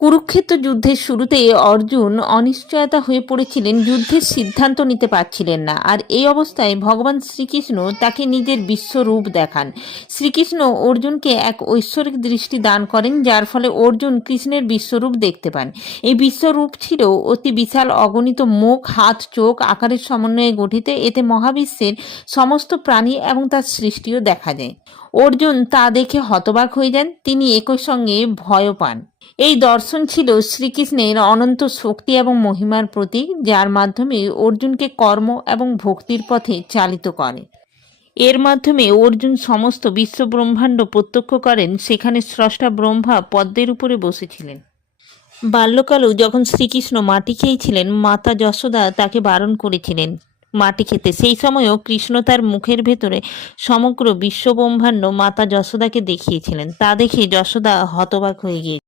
কুরুক্ষেত্র যুদ্ধের শুরুতে অর্জুন অনিশ্চয়তা হয়ে পড়েছিলেন, যুদ্ধের সিদ্ধান্ত নিতে পারছিলেন না। আর এই অবস্থায় ভগবান শ্রীকৃষ্ণ তাকে নিজের বিশ্বরূপ দেখান। শ্রীকৃষ্ণ অর্জুনকে এক ঐশ্বরিক দৃষ্টি দান করেন, যার ফলে অর্জুন কৃষ্ণের বিশ্বরূপ দেখতে পান। এই বিশ্বরূপ ছিল অতি বিশাল, অগণিত মুখ, হাত, চোখ আকারের সমন্বয়ে গঠিত। এতে মহাবিশ্বের সমস্ত প্রাণী এবং তার সৃষ্টিও দেখা যায়। অর্জুন তা দেখে হতবাক হয়ে যান, তিনি একই সঙ্গে ভয়ও পান। এই দর্শন ছিল শ্রীকৃষ্ণের অনন্ত শক্তি এবং মহিমার প্রতীক, যার মাধ্যমে অর্জুনকে কর্ম এবং ভক্তির পথে চালিত করে। এর মাধ্যমে অর্জুন সমস্ত বিশ্ব ব্রহ্মাণ্ড প্রত্যক্ষ করেন। সেখানে স্রষ্টা ব্রহ্মা পদ্মের উপরে বসেছিলেন। বাল্যকালেও যখন শ্রীকৃষ্ণ মাটি খেয়েছিলেন, মাতা যশোদা তাকে বারণ করেছিলেন মাটি খেতে। সেই সময়ও কৃষ্ণ তার মুখের ভেতরে সমগ্র বিশ্বব্রহ্মাণ্ড মাতা যশোদাকে দেখিয়েছিলেন। তা দেখে যশোদা হতবাক হয়ে গিয়েছিলেন।